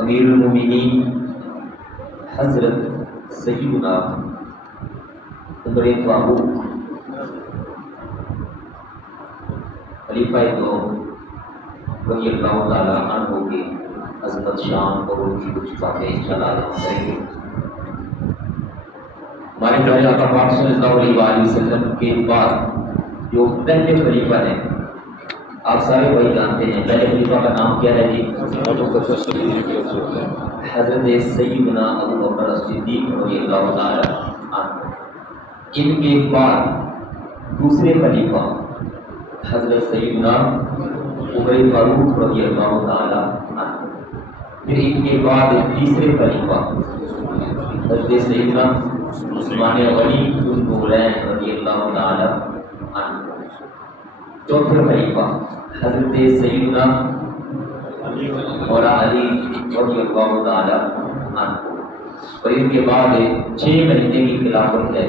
امیر المومنین حضرت سیدنا عمر فاروق خلیفہ دو رضی اللہ تعالیٰ عنہ کی عظمت شان اور ان کی کچھ باتیں انشاءاللہ ہم کریں گے۔ ہمارے پیارے آقا پاک صلی اللہ علیہ وسلم کے بعد جو پہلے خلیفہ ہیں، آپ سارے وہی جانتے ہیں، پہلے خلیفہ کا نام کیا ہے جی؟ حضرت سیدنا ابو بکر صدیق رضی اللہ تعالیٰ عنہ۔ ان کے بعد دوسرے خلیفہ حضرت سیدنا عمر فاروق رضی اللہ تعالیٰ عنہ۔ پھر ان کے بعد تیسرے خلیفہ حضرت سیدنا عثمان غنی ذوالنورین رضی اللہ تعالیٰ عنہ۔ چوتھے خلیفہ حضرت سیدنا مولا علی رضی اللہ تعالیٰ عنہ۔ اور ان کے بعد 6 مہینے کی خلافت ہے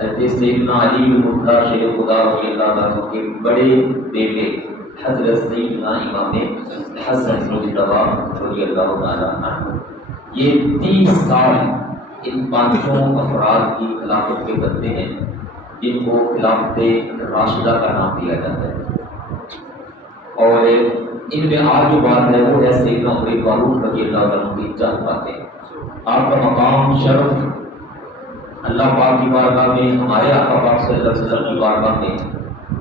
حضرت سیدنا علی مرتضیٰ شیر خدا رضی اللہ عنہ کے بڑے بیٹے حضرت سیدنا امام حسن مجتبیٰ رضی اللہ تعالیٰ عنہ۔ یہ 30 سال ان 5 افراد کی خلافت کے بنتے ہیں جن کو خلافت راشدہ کا نام دیا جاتا ہے۔ اور ان میں آج جو بات ہے وہ ہے سیدنا عمر فاروق رضی اللہ عنہ کی چند باتیں۔ آپ کا مقام شرف اللہ پاک کی بارگاہ میں، ہمارے آقا پاک صلی اللہ علیہ وسلم کی بارگاہ میں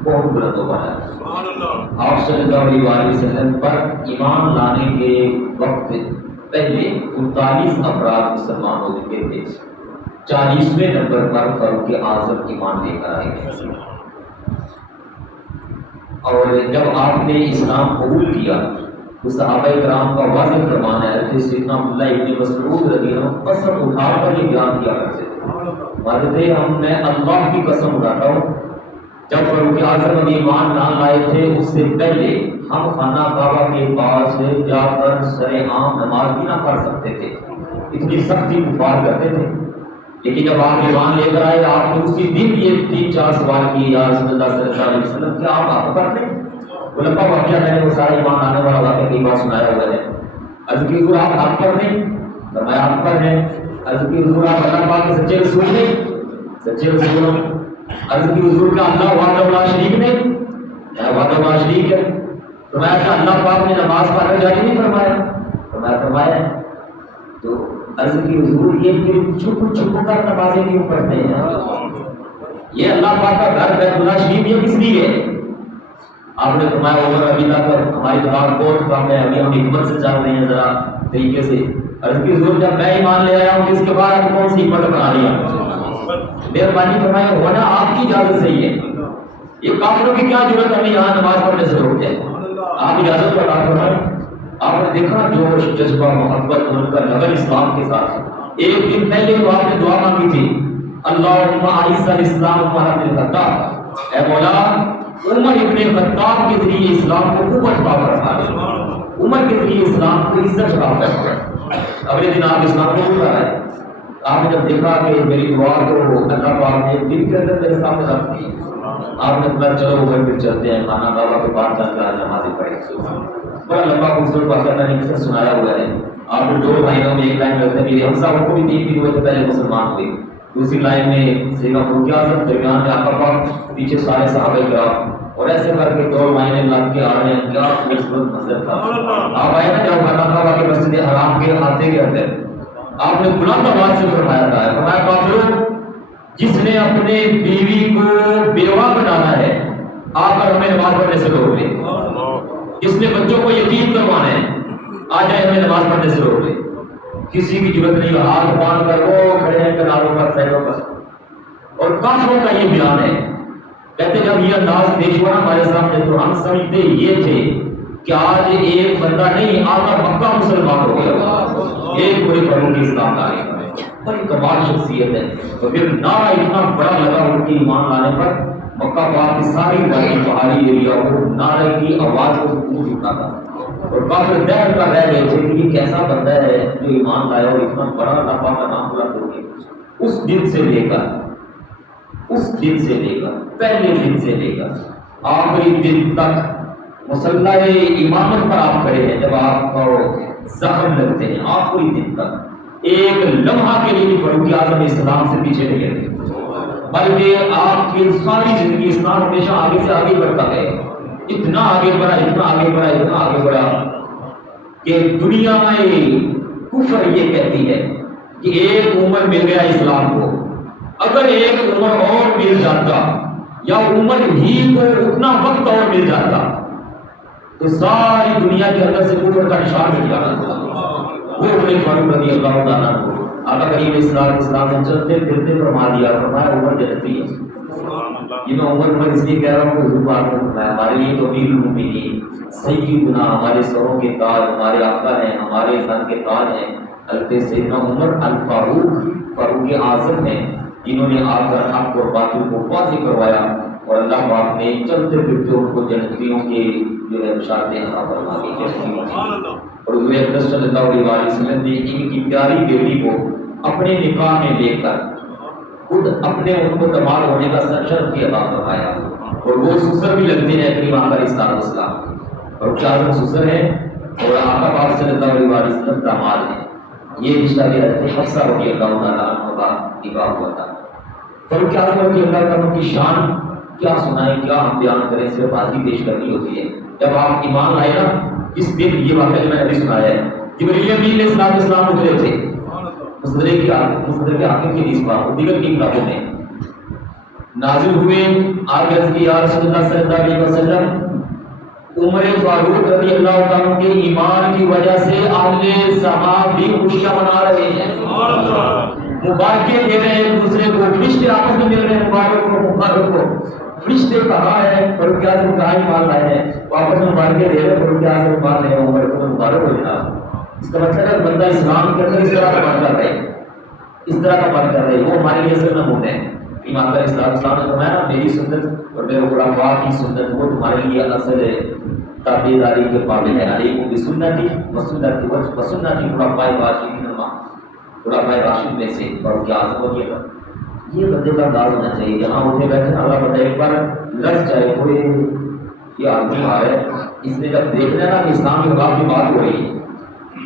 بہت بلند و بالا ہے۔ آپ صلی اللہ علیہ وسلم پر ایمان لانے کے وقت پہلے 39 افراد مسلمان ہو چکے تھے، 40ویں نمبر پر فاروق اعظم ایمان لے کر آئے۔ اور جب آپ نے اسلام قبول کیا تو صحابہ کرام کا واضح فرمان ہے، حضرت سیدنا عبداللہ ابن مسعود رضی اللہ عنہ قسم اٹھا کر یہ بیان کیا کرتے تھے، میں اللہ کی قسم اٹھاتا ہوں جب فاروق اعظم ایمان نہ لائے تھے اس سے پہلے ہم خانہ کعبہ کے پاس جا کر سر عام نماز بھی نہ پڑھ سکتے تھے، اتنی سختی کفار کرتے تھے۔ لیکن جب آپ ایمان لے کر آئے، آپ نے اسی دن یہ 3-4 سوال کیے، یا رسول اللہ صلی اللہ علیہ وسلم کیا آپ اکبر ہیں؟ علماء واقعہ میں نے وہ سارا ایمان آنے والا واقعہ کئی بار سنایا ہوا ہے۔ عرض کی حضور آپ اکبر ہیں؟ فرمایا اکبر ہیں۔ عرض کی حضور آپ اللہ پاک کے سچے رسول ہیں؟ سچے رسول ہیں۔ عرض کی حضور کا اللہ وحدہ لا شریک نے؟ وحدہ لا شریک ہے۔ فرمایا کہ اللہ پاک نے نماز پڑھ کر جاری نہیں فرمایا؟ فرمایا تو عرض کی حضور یہ پھر چھپ کر نمازیں کیوں پڑھتے ہیں؟ یہ اللہ پاک کا گھر بیت اللہ شریف یہ کس لیے ہے؟ آپ نے فرمایا عمر ابھی تک ہماری دماغ بہت کم ہے، ابھی ہم حکمت سے چل رہے ہیں ذرا طریقے سے۔ عرض کی حضور جب میں ایمان لے آیا ہوں اس کے بعد کون سی حکمت بنا لیا؟ مہربانی فرمائے ہونا آپ کی اجازت سے ہی ہے، یہ کافروں کی کیا ضرورت ہمیں یہاں نماز پڑھنے سے روکتے ہیں؟ آپ اجازت کا بات فرمائیں۔ آپ نے دیکھا جوش جذبہ محبت ان کا لگن اسلام کے ساتھ۔ ایک دن پہلے تو آپ نے دعا مانگی تھی، اللہم اعز الاسلام عمر بن الخطاب، اے مولا عمر ابن خطاب کے ذریعے اسلام کو قوت عطا فرما، عمر کے ذریعے اسلام کو عزت عطا فرما۔ اگلے دن آپ اسلام کو قبول کر آئے۔ آپ نے جب دیکھا کہ میری دعا کو اللہ پاک نے دل کے اندر میرے سامنے رکھ دی، آپ نے کہا چلو ادھر پھر چلتے ہیں خانہ کعبہ کے پاس چل کر نمازیں پڑھیں۔ بڑا لمبا خوبصورت واقعہ میں نے کس سے سنایا ہوا ہے۔ آپ نے 2 مہینوں میں ایک لائن میں ہوتے میرے حمزہ کو بھی 3 دن ہوئے تھے پہلے مسلمان ہوئے، دوسری لائن میں سیدنا فاروق اعظم، درمیان میں آقا پاک، پیچھے سارے صحابہ کرام، اور ایسے کر کے 2 مہینے لگ کے آ رہے ہیں۔ کیا خوبصورت منظر تھا۔ آپ آئے نا جب خانہ کعبہ کے مسجد حرام کے احاطے کے اندر، آپ نے بلند آواز سے فرمایا تھا، فرمایا کافروں جس نے اپنے بیوی کو بیوہ بنانا ہے آ کر ہمیں نماز پڑھنے سے روک لے، جس نے بچوں کو یتیم کروانا ہے آ جائے ہمیں نماز پڑھنے سے روک لے۔ کسی کی ضرورت نہیں، ہاتھ باندھ کر وہ کھڑے ہیں کناروں پر، سائڈوں پر۔ اور کافروں کا یہ بیان ہے، کہتے جب یہ انداز پیش ہوا ہمارے سامنے تو ہم سمجھتے یہ تھے کہ آج ایک بندہ نہیں آدھا مکہ مسلمان ہو گیا، ایک بڑے فاروق اسلام لانے کا بڑی کمال شخصیت ہے۔ تو پھر نعرہ اتنا بڑا لگا ان کی ایمان لانے پر، مکہ پاک کی ساری پہاڑی ایریا کو نعرے کی آواز کو گونج اٹھا تھا، اور کافر دہر کر رہ گئے تھے کہ یہ کیسا بندہ ہے جو ایمان لایا اور اتنا بڑا اللہ پاک کا نام بلند ہو گیا۔ اس دن سے لے کر پہلے دن سے لے کر آخری دن تک مصلی امامت پر آپ کھڑے ہیں۔ جب آپ زخم لگتے ہیں آخری دن تک، ایک لمحہ کے لیے بھی فاروق اعظم اسلام سے پیچھے نہیں گئے، بلکہ آپ کی ساری زندگی اسلام ہمیشہ آگے سے آگے بڑھتا ہے، اتنا آگے بڑھا اتنا آگے بڑھا اتنا آگے بڑھا کہ دنیا کفر یہ کہتی ہے کہ ایک عمر مل گیا اسلام کو، اگر ایک عمر اور مل جاتا یا عمر ہی کو اتنا وقت اور مل جاتا تو ساری دنیا کے اندر سے کفر کا نشان مل جاتا تھا۔ وہ عمر فاروق رضی اللہ تعالیٰ عنہ آقا کریم اسلام نے چلتے پھرتے فرما دیا، فرمایا عمر جنتی ہے۔ یہ میں عمر اس لیے کہہ رہا ہوں کہ حضور پاک نے فرمایا ہمارے لیے تو امیر المومنین سیدنا، ہمارے سروں کے تاج، ہمارے آقا ہیں، ہمارے سر کے تاج ہیں حضرت سیدنا عمر فاروق اعظم ہیں، جنہوں نے آ کر حق اور باطل کو واضح کروایا، اور اللہ پاک نے چلتے پھرتے ان کو جنتیوں کے جو ہے بشارتیں عطا فرما دی۔ اور حضور اقدس صلی اللہ علیہ وسلم نے ان کی پیاری بیٹی کو اپنے نکاح میں لے کر خود اپنے ان کو دماد ہونے کا شرف بھی عطا فرمایا، اور وہ سسر بھی لگتے ہیں کریم آقا علیہ السلام، اور کیا سسر ہیں اور آقا پاک صلی اللہ علیہ وسلم داماد ہیں۔ یہ رشتہ بھی حضرت حفصہ رضی اللہ تعالیٰ عنہ کا نکاح ہوا تھا۔ فاروق اعظم رضی اللہ تعالیٰ کی شان کیا سنائیں، کیا ہم بیان کریں، صرف حاضری پیش کرنی ہوتی ہے۔ جب آپ ایمان لائے نا، اس دن یہ واقعہ میں نے ابھی سنایا ہے، جبریل امین علیہ السلام اترے تھے، مصدر کے حاکم کی حدیث بات دیگر کی کتابوں میں نازل ہوئے، آگے عرض کی یا رسول اللہ صلی اللہ علیہ وسلم، عمر فاروق رضی اللہ تعالیٰ کے ایمان کی وجہ سے اہل سما بھی خوشیاں منا رہے ہیں، مبارکیں دے رہے ہیں ایک دوسرے کو، فرشتے آپس میں مل رہے ہیں مبارک کو۔ فرشتے کہا ہے فاروق اعظم کہا ایمان لائے ہیں، واپس میں مبارکیں دے رہے ہیں فاروق اعظم ایمان لائے ہیں، عمر کو مبارک ہو جناب۔ اس کا مطلب ہے بندہ اسلام کے اندر اس طرح کا بن جاتا ہے، اس طرح کا بن جاتا ہے، وہ ہمارے لیے اصل نمونہ ہے۔ امام علیہ السلام نے فرمایا نا، میری سنت اور میرے خلفاء کی سنت وہ تمہارے لیے اصل تابعداری کے قابل ہے، علیکم بسنتی وسنت خلفاء الراشدین، خلفاء راشد میں سے فاروق اعظم کو یہ بندے کا انداز ہونا چاہیے، جہاں اٹھے بیٹھے اللہ بندہ ایک بار لڑ جائے ہوئے یہ آدمی آ ہے، اس نے جب دیکھنا نا کہ اسلام کے بعد کی بات ہو رہی ہے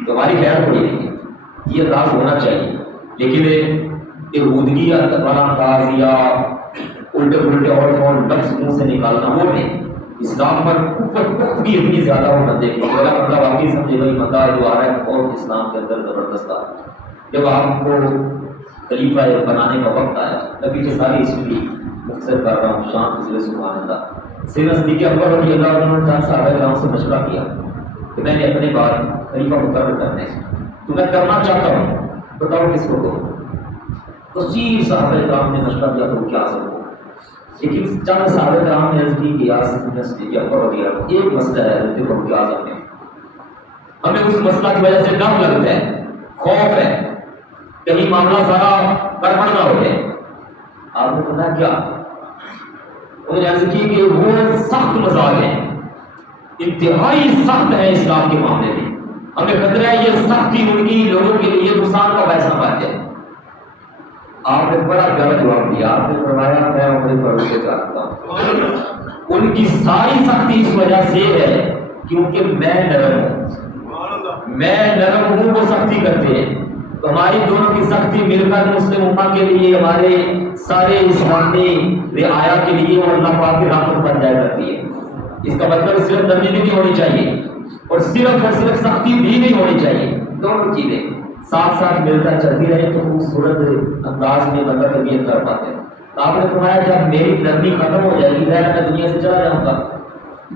تو ہماری خیر کوئی نہیں ہے، یہ انداز ہونا چاہیے۔ لیکن ارودگی یا بڑا انداز یا الٹے پلٹے اور لفظ منہ سے نکالنا وہ نہیں، اسلام پر کفر بھی اتنی زیادہ ہو بندے کی، میرا مطلب واقعی سمجھے بھائی بندہ جو آ رہا ہے اور اسلام کے اندر زبردست آ، جب آپ کو خلیفہ بنانے کا وقت آیا، تبھی جو ساری ہسٹری مختصر کر رہا ہوں، شان فضل سبحان اللہ، سیدنا صدیق اکبر رضی اللہ عنہ نے چند صحابہ کرام سے مشورہ کیا کہ میں نے اپنے بعد خلیفہ مقرر کرنے تو میں کرنا چاہتا ہوں، بتاؤ کس کو دو؟ کثیر صحابہ کرام نے مشورہ دیا تو کیا سب ہو، لیکن چند صحابہ کرام نے عرض کی کہ یا سیدنا صدیق اکبر رضی اللہ عنہ ایک مسئلہ ہے حضرت فاروق اعظم میں، ہمیں اس مسئلہ کی وجہ سے ڈر لگتا ہے، خوف ہے کہیں معاملہ سارا گڑبڑ نہ ہو جائے۔ آپ نے پتا کیا انہوں نے عرض کی کہ وہ سخت مزاج ہیں، انتہائی سخت ہے اسلام کے معاملے میں، ہمیں خطرہ ہے یہ سختی ان کی لوگوں کے لیے نقصان کا باعث نہ بن جائے۔ آپ نے بڑا پیارا جواب دیا، آپ نے فرمایا میں عمر فاروق سے چاہتا ہوں، ان کی ساری سختی اس وجہ سے ہے کیونکہ میں نرم ہوں، میں نرم ہوں، وہ سختی کرتے ہیں، تو ہماری دونوں کی سختی مل کر مسلم امہ کے لیے، ہمارے سارے اسلامی رعایا کے لیے اور اللہ پاک کی رحمت بن جائے کرتی ہے۔ اس کا مطلب صرف نرمی نہیں ہونی چاہیے اور صرف سختی بھی نہیں ہونی چاہیے، دونوں چیزیں ساتھ ساتھ مل کر چلتی رہے تو خوبصورت انداز میں بندہ تربیت کر پاتے ہیں۔ تو آپ نے فرمایا جب میری نرمی ختم ہو جائے گی ظاہر میں دنیا سے چلا جاؤں گا،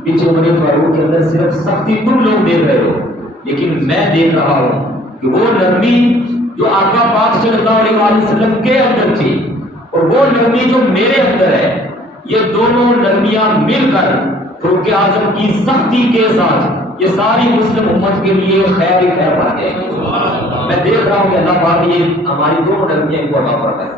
پیچھے عمر فاروق کے اندر صرف سختی تم لوگ دیکھ رہے ہو، لیکن میں دیکھ رہا ہوں کہ وہ نرمی جو آقا پاک صلی اللہ علیہ وسلم کے اندر تھی اور وہ نرمی جو میرے اندر ہے، یہ دونوں نرمیاں مل کر فاروق اعظم کی سختی کے ساتھ یہ ساری مسلم امت کے لیے خیر ہی خیر بن گئے۔ میں دیکھ رہا ہوں کہ اللہ پاک یہ ہماری دونوں نرمیاں کو عطا فرمائے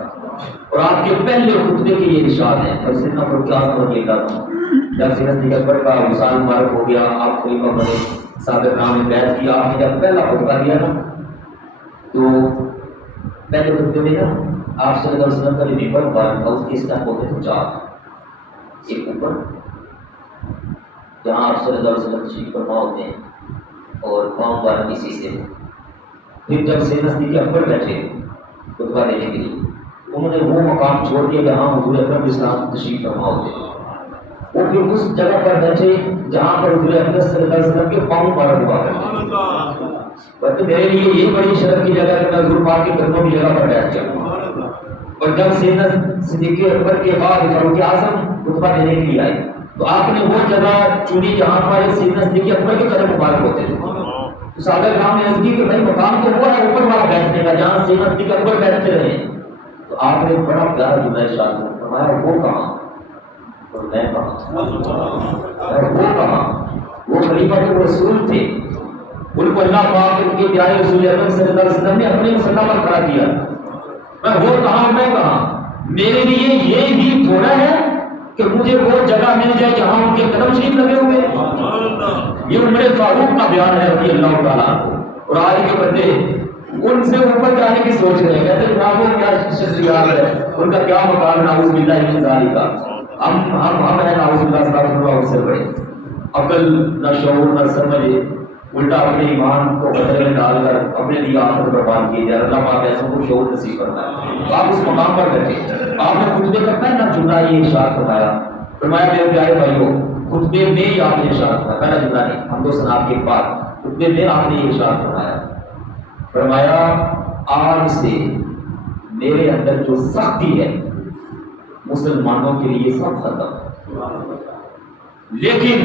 اور آپ کے پہلے خطبے کے یہ ارشاد ہے، اور سیدنا فاروق اعظم رضی اللہ عنہ جب سیدنا صدیق اکبر کا وصال مبارک ہو گیا، آپ خلیفہ بنے، صحابہ کرام نے بیعت کیا، آپ نے جب پہلا خطبہ دیا نا تو پہلے خطبے میں نا آپ صلی اللہ علیہ وسلم کا جو ممبر مبارک تھا اس کے اسٹیپ ہوتے تھے چار، ایک اوپر جہاں آپ صلی اللہ علیہ وسلم تشریف فرما ہوتے ہیں، اور قوم والا کسی سے. پھر جب سے نزدیک اکبر بیٹھے خطبہ دینے کے لیے، انہوں نے وہ مقام چھوڑ دیا جہاں حضور اکرم اسلام تشریف فرما ہوتے. وہ پھر اس جگہ پر بیٹھے جہاں پر حضور اکرم صلی اللہ علیہ وسلم کے پاؤں مبارک ہوا کرتے. بلکہ میرے لیے یہ بڑی شرف کی جگہ ہے کہ میں حضور پاک کے قدموں کی جگہ پر بیٹھ گیا. اور جب سیدنا صدیق اکبر کے بعد فاروق اعظم خطبہ دینے کے لیے آئے تو آپ نے وہ جگہ چنی جہاں پر سیدنا صدیق اکبر کے قدم مبارک ہوتے تھے. تو صحابہ کرام نے عرض کی کہ بھائی مقام تو وہ ہے اوپر والا بیٹھنے کا جہاں سیدنا صدیق اکبر بیٹھتے رہے. تو آپ نے بڑا پیارا جملہ ارشاد فرمایا، وہ کہاں اور میں کہاں. وہ کہاں، وہ خلیفہ کے رسول تھے، ان کو اللہ پاک ان کے پیارے رسول اکرم صلی اللہ علیہ وسلم نے اپنے مصلی پر کھڑا کیا. میں وہ کہاں میں کہاں. میرے لیے یہ بھی تھوڑا ہے کہ مجھے وہ جگہ مل جائے جہاں ان کے قدم شریف لگے ہوئے. یہ عمر فاروق کا بیان ہے رضی اللہ تعالیٰ. اور آج کے بندے ان سے اوپر جانے کی سوچ رہے ہیں، کہتے ہیں وہ کیا شخصیات ہے، ان کا کیا مقام، نعوذ باللہ من ذالک کا. ہم ہیں نعوذ باللہ استغفر اللہ ان سے بڑے. عقل نہ شعور نہ سمجھ، الٹا اپنے ایمان کو خطرے میں ڈال کر اپنے لیے آخرت برباد کی جائے. اللہ پاک ایسا کو شعور نصیب کرتا ہے. تو آپ اس مقام پر بیٹھے، آپ نے خطبے کا پہلا جملہ یہ ارشاد فرمایا میرے پیارے بھائیوں، خطبے میں ہی آپ نے ارشاد فرمایا، پہلا جملہ نہیں، ہم دو سنا کے بعد خطبے میں آپ نے یہ ارشاد فرمایا آج سے میرے اندر جو سختی ہے مسلمانوں کے لیے سب ختم، لیکن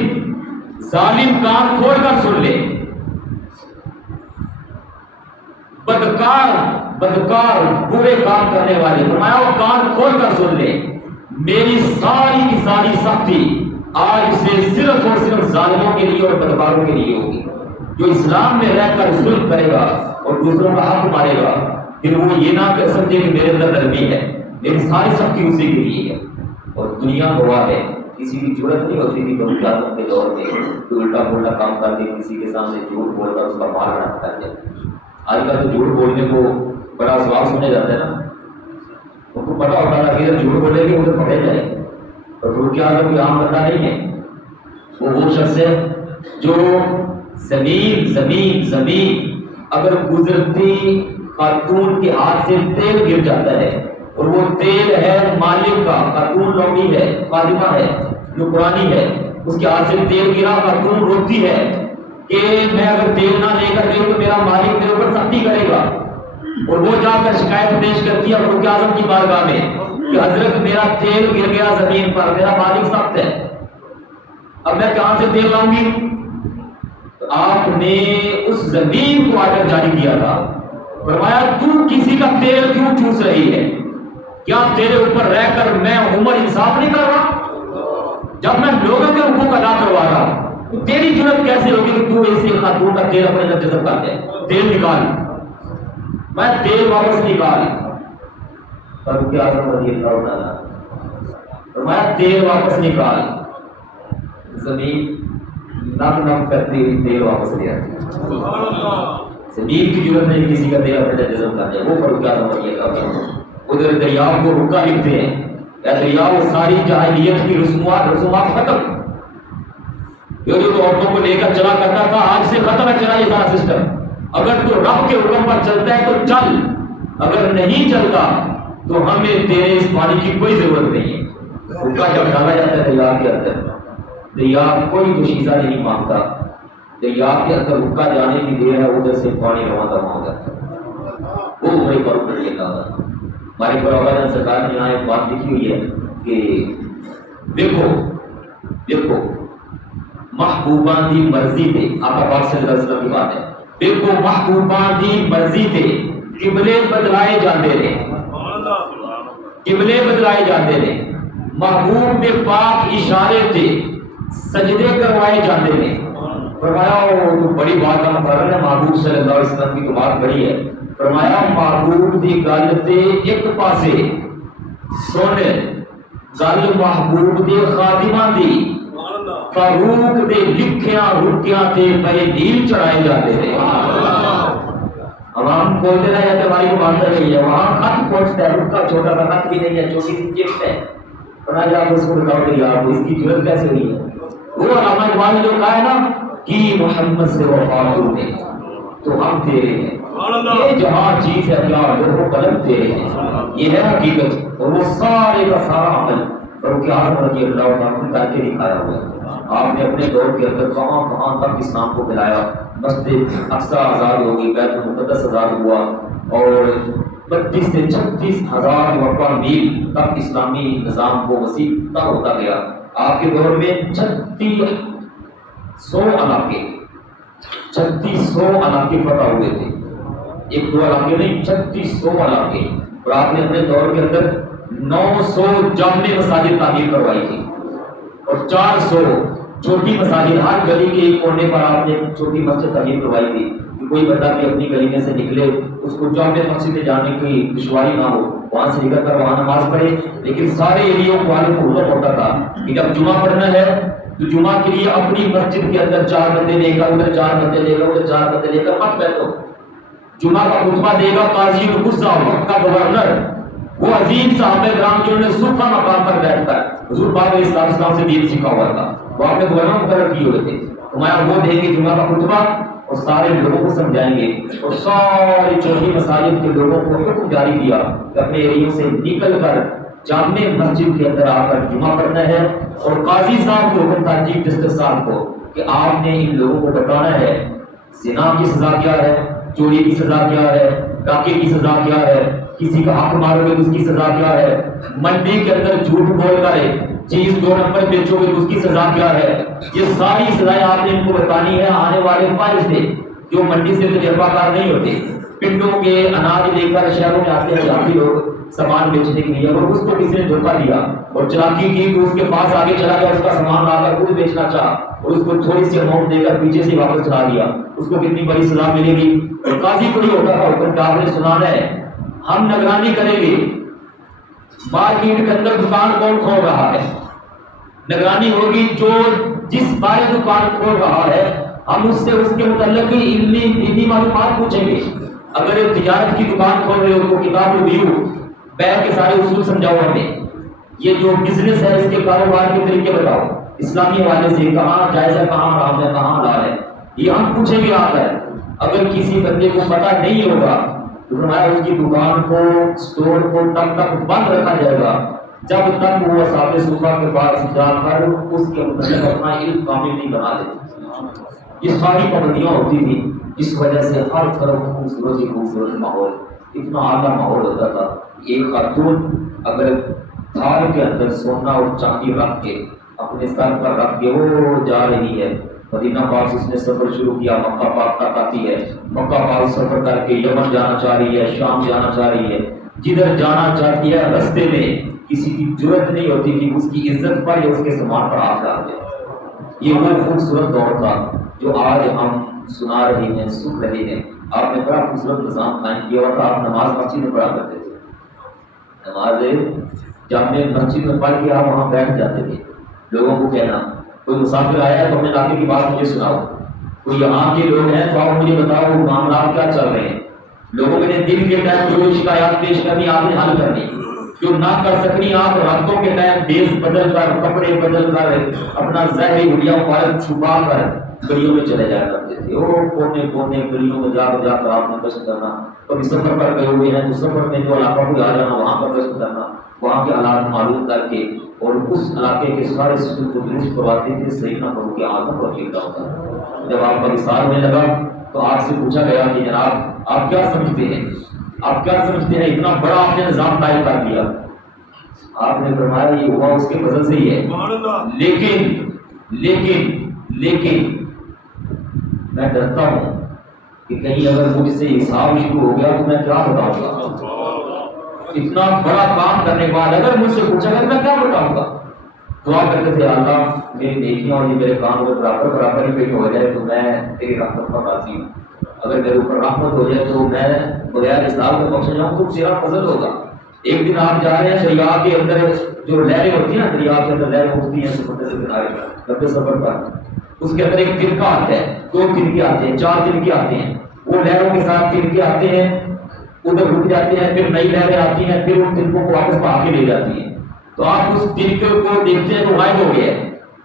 ظالم کان کھول کر سن لے، بدکار برے کام کرنے والے، فرمایا وہ کان کھول کر سن لے، میری ساری کی ساری سختی آج سے صرف اور صرف ظالموں کے لیے اور بدکاروں کے لیے ہوگی. جو اسلام میں رہ کر ظلم کرے گا اور دوسروں کا حق مارے گا، پھر وہ یہ نہ کہہ سکتے کہ میرے اندر نرمی ہے، میری ساری سختی اسی کے لیے ہے. اور دنیا گواہ ہے، کسی کی ضرورت نہیں ہوتی تھی فاروق اعظم کے دور میں کوئی الٹا پلٹا کام کر کے کسی کے سامنے جھوٹ بول کر اس کا مال ہڑپ کر دے. آج کل تو جھوٹ بولنے کو بڑا سوال سنے جاتا ہے نا، ان کو پتا ہوتا ہے کہ جھوٹ بولے گی ادھر پکڑے جائے. اور فاروق اعظم کوئی عام بندہ نہیں ہے، وہ شخص ہے جو زمین اگر گزرتی خاتون کے ہاتھ سے تیل گر جاتا ہے اور وہ تیل ہے مالک کا، خاتون لوٹی ہے، خادمہ ہے، نوکرانی ہے، اس کے ہاتھ سے تیل گرا، خاتون روتی ہے کہ میں اگر تیل نہ لے کر گئی تو میرا مالک میرے اوپر سختی کرے گا. اور وہ جا کر شکایت پیش کرتی ہے فاروق اعظم کی بارگاہ میں کہ حضرت میرا تیل گر گیا زمین پر، میرا مالک سخت ہے، اب میں کہاں سے تیل لاؤں گی. آپ نے اس زمین کو آرڈر جاری کیا تھا، فرمایا تو کسی کا تیل کیوں چوس رہی ہے؟ کیا تیرے اوپر رہ کر میں عمر انصاف نہیں کر رہا؟ جب میں لوگوں کے حقوق ادا کروا رہا ہوں تو تیری جرأت کیسے ہوگی کہ تو ایسی خاتون کا تیل اپنے اندر جذب کر دے؟ تیل نکال، میں تیل واپس نکال. فاروق اعظم رضی اللہ تعالیٰ فرمایا تیل واپس نکال. زمین نم کرتی ہوئی تیل واپس لے آتی. زمین کی ضرورت نہیں کسی کا تیل اپنے جذب کر دے. وہ فاروق اعظم رضی اللہ تعالیٰ ادھر دریاؤ کو رکا لکھتے ہیں، یا دریاؤ ساری جاہلیت کی رسومات ختم. یہ جو عورتوں کو لے کر چلا کرتا تھا آج سے ختم ہے چلا یہ سارا سسٹم. اگر تو رب کے حکم پر چلتا ہے تو چل، اگر نہیں چلتا تو ہمیں تیرے اس پانی کی کوئی ضرورت نہیں ہے. رکا جب ڈالا جاتا ہے دریا کے اندر، دریا کوئی دوشیزہ نہیں مانگتا، دریا کے اندر رکا جانے کی دیر ہے ادھر سے پانی روانہ ہو جاتا ہے. وہ عمر فاروق رضی اللہ عنہ. ہمارے بابا سرکار نے یہاں ایک بات لکھی ہوئی ہے کہ دیکھو محبوبان دی مرضی تے، آقا پاک صلی اللہ علیہ وسلم کی بات ہے، دیکھو محبوبان دی مرضی تے قبلے بدلائے جاندے نے، قبلے بدلائے جاندے نے، محبوب دے پاک اشارے تے سجدے کروائے جاندے نے. فرمایا وہ تو بڑی بات کا مقرر ہے، محبوب صلی اللہ علیہ وسلم کی تو بات بڑی ہے. فرمایا محبوب دی گل تے ایک پاسے سن گل محبوب دے خادماں دی فاروق دے لکھیاں رکیاں تے بے نیل چڑھائے جاتے ہیں. عوام بولتے رہے کہ ہماری کو مانتا نہیں ہے، وہاں خط پہنچتا ہے، رکا چھوٹا سا خط بھی نہیں ہے، چھوٹی سی چپٹ ہے. فرمایا آپ اس کو رکاؤ کریے، آپ اس کی ضرورت کیسے ہوئی ہے؟ وہ علامہ اقبال نے جو کہا ہے نا کی محمد سے وفا تو نے تو ہم تیرے ہیں، یہ جہاں چیز ہے کیا لوگوں قلم تیرے ہیں، یہ ہے حقیقت اور وہ سارے کا سارا عمل فاروق اعظم رضی اللہ عنہ نے کر کے دکھایا ہوا ہے۔ آپ نے اپنے دور کے اندر کہاں کہاں تک اسلام کو پھیلایا، مسجد اقصیٰ آزاد ہوگی، بیت المقدس آزاد ہوا اور 32 سے 36 ہزار مربع میل تک اسلامی نظام کو وسیع تر ہوتا گیا۔ آپ کے دور میں 3600 علاقے فتح ہوئے تھے، ایک دو علاقے نہیں، 3600 علاقے، اور آپ نے اپنے دور کے اندر 900 جامع مساجد تعمیر کروائی تھی اور 400 چھوٹی مساجد، ہر گلی کے ایک کونے پر آپ نے چھوٹی مسجد تعمیر کروائی تھی کہ کوئی بندہ بھی اپنی گلی میں سے نکلے اس کو جامع مسجد میں جانے کی دشواری نہ ہو، وہاں سے نکل کر وہاں نماز پڑھے۔ لیکن سارے ایریوں والوں کو حکم ہوتا تھا کہ جب جمعہ پڑھنا ہے تو جمعہ کے لیے اپنی مسجد کے اندر 4 بندے لے کر، ادھر 4 بندے لے کر، ادھر 4 بندے لے کر مت بیٹھو۔ جمعہ کا خطبہ دے گا قاضی القضا، وقت کا گورنر، وہ عظیم صحابہ کرام جنہوں نے صفہ مقام پر بیٹھ کر حضور پاک علیہ السلام سے دین سیکھا ہوا تھا، وہ آپ نے گورنر مقرر کیے ہوئے تھے، ہمارا وہ دیں گے جمعہ کا خطبہ اور سارے لوگوں کو سمجھائیں گے، اور ساری چھوٹی مساجد کے لوگوں کو حکم جاری کیا کہ اپنے ایریوں سے نکل کر جامع مسجد کے اندر آ کر جمعہ پڑھنا ہے، اور قاضی صاحب کو حکم تھا، چیف جسٹس صاحب کو، کہ آپ نے ان لوگوں کو بتانا ہے زنا کی سزا کیا ہے، چوری کی سزا کیا ہے، ڈاکے کی سزا کیا ہے، کسی کا حق مارو گے تو اس کی سزا کیا ہے، منڈی کے اندر جھوٹ بول کر چیز 2 نمبر بیچو گے تو اس کی سزا کیا ہے۔ یہ ساری سزائیں آپ نے ان کو بتانی ہے۔ آنے والے پائے سے جو منڈی سے تجربہ کار نہیں ہوتے، پنڈوں کے اناج لے کر شہروں میں آتے ہیں جاتی لوگ سامان بیچنے کے لیے، اور اس کو کسی نے دھوکہ دیا اور چلاکی کی تو اس کے پاس آگے چلا گیا، اس کا سامان لا کر خود بیچنا چاہا اور اس کو تھوڑی سی اماؤنٹ دے کر پیچھے سے واپس چلا دیا، اس کو کتنی بڑی سزا ملے گی۔ اور قاضی کو یہ ہوتا تھا حکم کہ آپ نے سنانا ہے، ہم نگرانی کریں گے مارکیٹ کے اندر دکان کون کھول رہا ہے، نگرانی ہوگی جو جس بارے دکان کھول رہا ہے ہم اس سے اس کے متعلق علمی دینی معلومات پوچھیں گے۔ اگر تجارت کی دکان کھول رہے ہو تو کتاب البیوع، بیع کے سارے اصول سمجھاؤ ہمیں، یہ جو بزنس ہے اس کے کاروبار کے طریقے بتاؤ، اسلامی حوالے سے کہاں جائز ہے، کہاں حرام ہے، کہاں حلال ہے، یہ ہم پوچھیں گے آ کر۔ اگر کسی بندے کو پتہ نہیں ہوگا تو فرمایا اس کی دکان کو، اسٹور کو تب تک بند رکھا جائے گا جب تک وہ اصحاب صفہ کے پاس جا کر اس کے متعلق اپنا علم کامل نہیں بنا لیتے۔ یہ ساری پابندیاں ہوتی تھی، اس وجہ سے ہر طرف خوبصورت ہی خوبصورت ماحول، اتنا اعلیٰ ماحول ہوتا تھا۔ ایک خاتون اگر تھال کے اندر سونا اور چاندی رکھ کے اپنے سر پر رکھ کے وہ جا رہی ہے مدینہ پاک سے، اس نے سفر شروع کیا، مکہ پاک تک آتی ہے، مکہ پاک سفر کر کے یمن جانا چاہ رہی ہے، شام جانا چاہ رہی ہے، جدھر جانا چاہتی ہے رستے میں کسی کی جرت نہیں ہوتی کہ اس کی عزت پر یا اس کے سامان پر ہاتھ ڈال دے۔ یہ وہ خوبصورت دور تھا جو آج ہم سنا رہے ہیں، سن رہے ہیں۔ آپ نے بڑا خوبصورت نظام قائم کیا ہوا تھا، آپ نماز مسجد میں پڑھا کرتے تھے، نماز جامع مسجد میں پڑھ کے آپ وہاں بیٹھ جاتے تھے۔ لوگوں کو کہنا کوئی مسافر آیا ہے تو اپنے علاقے کی بات مجھے سناؤ، کوئی یہاں کے لوگ ہیں تو آپ مجھے بتاؤ معاملات کیا چل رہے ہیں۔ لوگوں نے دن کے ٹائم جو شکایات پیش کرنی آپ نے حل کرنی، جو نہ کر سکنی آپ راتوں کے ٹائم دیس بدل کر، کپڑے بدل کر، اپنا ظاہری حلیہ مبارک چھپا کر گلیوں میں چلے جایا کرتے تھے۔ وہ کونے کونے گلیوں میں جا کر آپ نے گشت کرنا، کبھی سفر پر گئے ہوئے ہیں تو سفر میں جو علاقہ کوئی آ جانا وہاں پر گشت کرنا، وہاں کے حالات معلوم کر کے اور اس علاقے کے سارے سسٹم کو درست کرواتے تھے۔ سیدنا فاروق اعظم رضی اللہ عنہ جب آپ کا وصال ہونے لگا تو آپ سے پوچھا گیا کہ جناب آپ کیا سمجھتے ہیں، آپ کیا سمجھتے ہیں، اتنا بڑا آپ نے نظام قائم کر دیا۔ آپ نے فرمایا یہ ہوا اس کے فضل سے ہی ہے، لیکن میں ڈرتا ہوں کہ کہیں اگر مجھ سے حساب شروع ہو گیا تو میں کیا بتاؤں گا، اتنا بڑا کام کرنے کے بعد اگر مجھ سے پوچھا گیا میں کیا بتاؤں گا۔ دعا کرتے تھے اللہ میری نیکیاں اور یہ میرے کام میں برابر ہی پیٹ ہو جائے تو میں تیری رحمت پر راضی ہوں، اگر میرے اوپر رحمت ہو جائے تو میں بغیر حساب کے بخش جاؤں تو تیرا فضل ہوگا۔ ایک دن آپ جا رہے ہیں دریا کے اندر، جو لہریں ہوتی ہیں نا دریا کے اندر لہریں اٹھتی ہیں سمندر کے کنارے پر لمبے سفر پر، اس کے اندر ایک تنکا آتا ہے، 2 تنکے آتے ہیں، 4 تنکے آتے ہیں، وہ لہروں کے ساتھ تنکے آتے ہیں، ادھر رک جاتے ہیں، پھر نئی لہریں آتی ہیں، پھر ان تنکوں کو واپس بہا کے لے جاتی ہیں۔ تو آپ اس تنکے کو دیکھتے ہیں تو غائب ہو گیا ہے،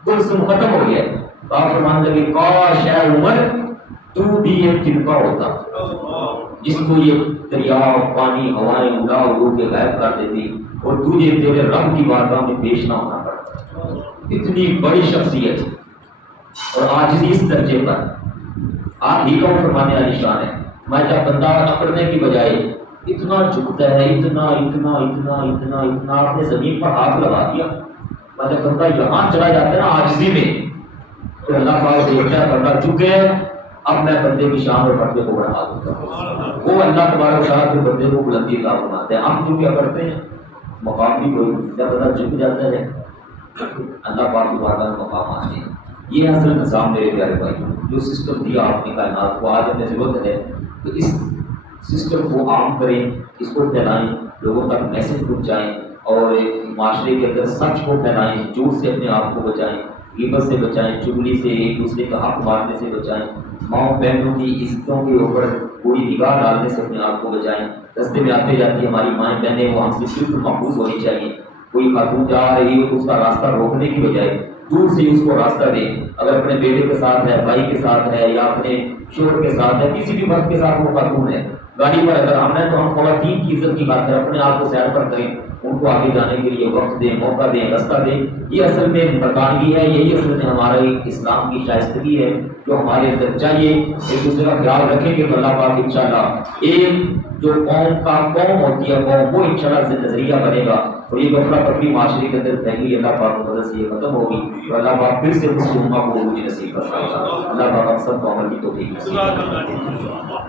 تو اس سے ختم ہو گیا ہے۔ تو آپ فرمانے لگے کاش اے عمر تو بھی ایک تنکا ہوتا جس کو یہ دریا پانی ہوائیں اڑا اڑو کے غائب کر دیتی اور تجھے تیرے رب کی بارگاہ میں پیش نہ ہونا پڑتا. اتنی بڑی شخصیت اور عاجزی اس درجے پر آپ ہی کو فرمانے والی شان ہے. میں جب بندہ اکڑنے کی بجائے اتنا جھکتا ہے اتنا اتنا اتنا اتنا اتنا آپ نے زمین پر ہاتھ لگا دیا. میں جب بندہ یہاں چلا جاتا ہے نا عاجزی میں تو اللہ پاک دیکھتا ہے بندہ جھکے اب میں بندے کی شان اور پردے کو بڑھا دوں گا. وہ اللہ تبارک و تعالیٰ کے بندے کو بلندی عطا فرماتے ہیں. ہم جو کیا کرتے ہیں مقام بھی کوئی جب بندہ جھک جاتا ہے اللہ پاک کی بارگاہ میں مقام آتے ہیں. یہ اصل نظام میرے پیارے بھائی جو سسٹم دیا آپ نے کائنات کو آج ہمیں ضرورت ہے تو اس سسٹم کو عام کریں, اس کو پھیلائیں, لوگوں تک میسج پہنچائیں اور معاشرے کے اندر سچ کو پھیلائیں, جھوٹ سے اپنے آپ کو بچائیں, غیبت سے بچائیں, چگلی سے, ایک دوسرے کا حق مارنے سے بچائیں, ماؤں بہنوں کی عزتوں کے اوپر پوری نگاہ ڈالنے سے اپنے آپ کو بچائیں. رستے میں آتے جاتی ہماری مائیں بہنیں وہ ہم سے بالکل محفوظ ہونی چاہیے. کوئی خاتون جا رہی ہو تو اس کا راستہ روکنے کی بجائے دور سے اس کو راستہ دیں. اگر اپنے بیٹے کے ساتھ ہے, بھائی کے ساتھ ہے, یا اپنے شوہر کے ساتھ ہے, کسی بھی مرد کے ساتھ وہ خاتون ہے, گاڑی پر اگر ہم ہیں تو ہم خواتین کی عزت کی بات کریں, اپنے آپ کو سیر پر کریں, ان کو آگے جانے کے لیے وقت دیں, موقع دیں, راستہ دیں. یہ اصل میں مردانگی ہے, یہی اصل میں ہمارے اسلام کی شائستگی ہے جو ہمارے اندر چاہیے. ایک دوسرے کا خیال رکھیں گے تو اللہ پاک انشاءاللہ ایک جو قوم ہوتی ہے قوم وہ انشاءاللہ سے نظریہ بنے گا اور یہ غفلہ پٹری معاشرے کے اندر پھیلی اللہ پاک کی مدد سے یہ ختم ہوگی تو اللہ پاک پھر سے اس امت کو عروج نصیب فرمائے گا. اللہ پاک ہم سب کو عمل کی توفیق نصیب فرمائے.